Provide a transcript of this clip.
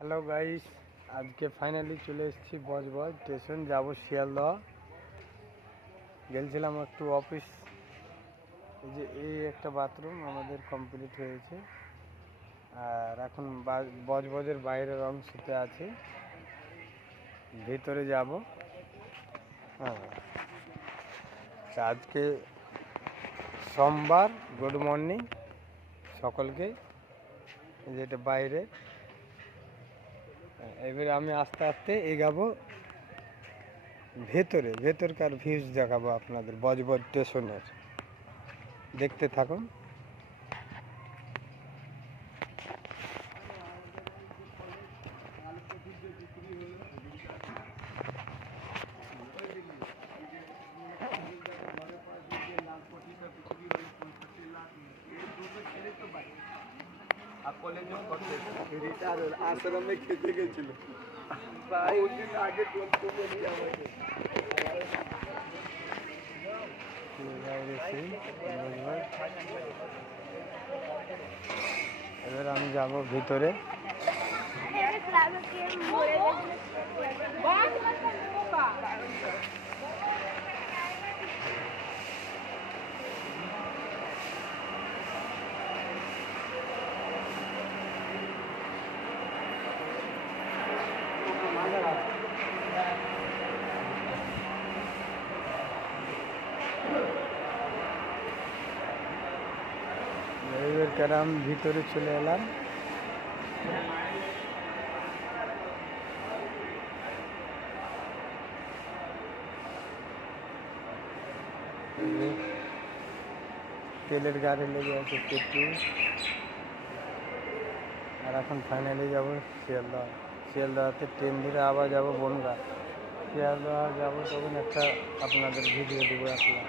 Hello guys, আজকে finally চলে এসেছি বজবজ স্টেশন, যাব শিয়ালদহ। গেছিলাম একটু অফিস। এই একটা বাথরুম আমাদের কমপ্লিট হয়েছে, আর এখন বজবজের বাইরের অংশতে আছে, ভেতরে যাব। হ্যাঁ, আজকে সোমবার। গুড মর্নিং সকলকে। যেটা বাইরে, এবারে আমি আস্তে আস্তে এগাবো ভেতরকার ভিউজ দেখাবো আপনাদের বজবজ স্টেশনের। দেখতে থাকুন। আশ্রমে খেতে গেছিল আগে এবার আমি যাব ভিতরে। এবার ক্যারাম ভিতরে চলে এলাম। তেলের গাড়ি লেগে আছে পেট্রোল। আর এখন ফাইনালি যাবো শিয়ালদহতে ট্রেন ধরে আবার যাবো বনগাঁ। শিয়ালদহ যাবো, তখন একটা আপনাদের ভিডিও দেবো। আপনার